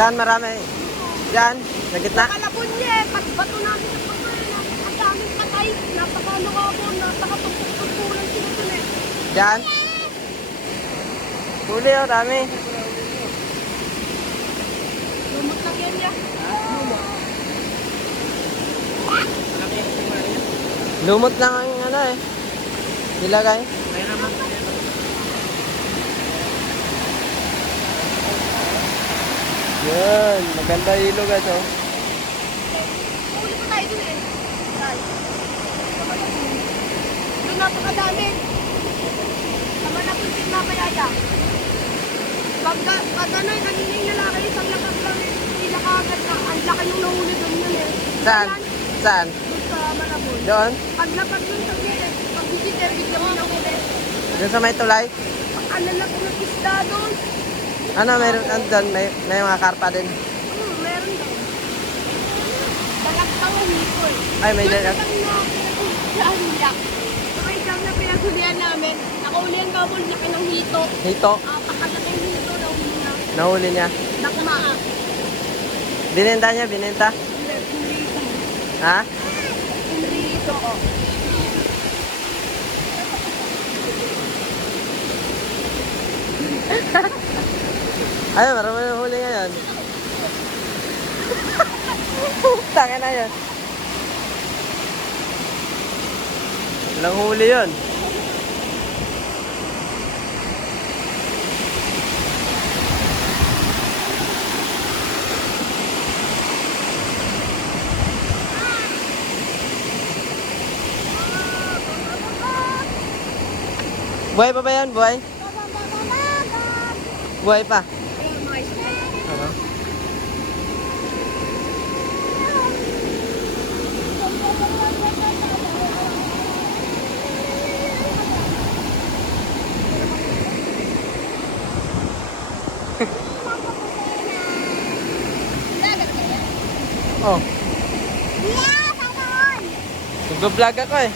Saan marami? Diyan, sa gitna. Nakalabon niya eh. Pagbato namin ng pagkala. Ang daming patay. Napaka-lukabon. Napaka-tugtog-tugtulan sila dun eh. Diyan. Huli oh, dami. Lumot lang yan niya. Lumot lang ang ano eh. Nilagay. Yan, maganda ilog ito. Huli pa tayo dun eh. Doon napakadami. Tama na kung sinapayaya. Pag ano eh, kanina yung lalaki, isang lakad lang eh. Sila kagad na. Ang laki yung nahuli doon yun eh. Saan? Saan? Doon sa Malabon. Doon? Paglapag doon sa gilid, pag visitor, bigyan mo ng huli. Doon sa may tulay? Ano lang kung nag-isda doon? Ano, mayroon doon? May mga karpa din. Meron daw. Balagtang ang hipol. Ay, may Doon dalag. lang na pinaghulihan. May isang na pinaghulihan namin. Nakaulihan ka mo, laki ng hito. Hito, Pakalaking hito, nahuli niya. nahuli niya. Nakma. Binenta niya, binenta. Pinrito. Ha? Pinrito ko. Ay, marami na huli ngayon. Tanga na yun. Walang huli yun. Buhay pa ba yan? Buhay? Buhay pa. Ayun, mga isda. Ano? Oh, Yeah, sana all. nag-vlog ako eh.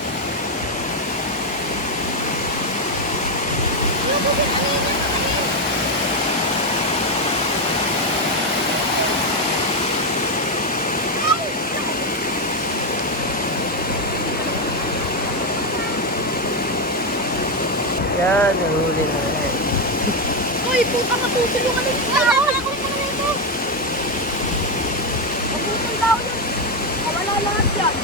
Yan, nahuli na yan. Uy, puta kaputol yung ano yung tao. Kaputol na ito. Kaputol daw yun. Wala lahat yan.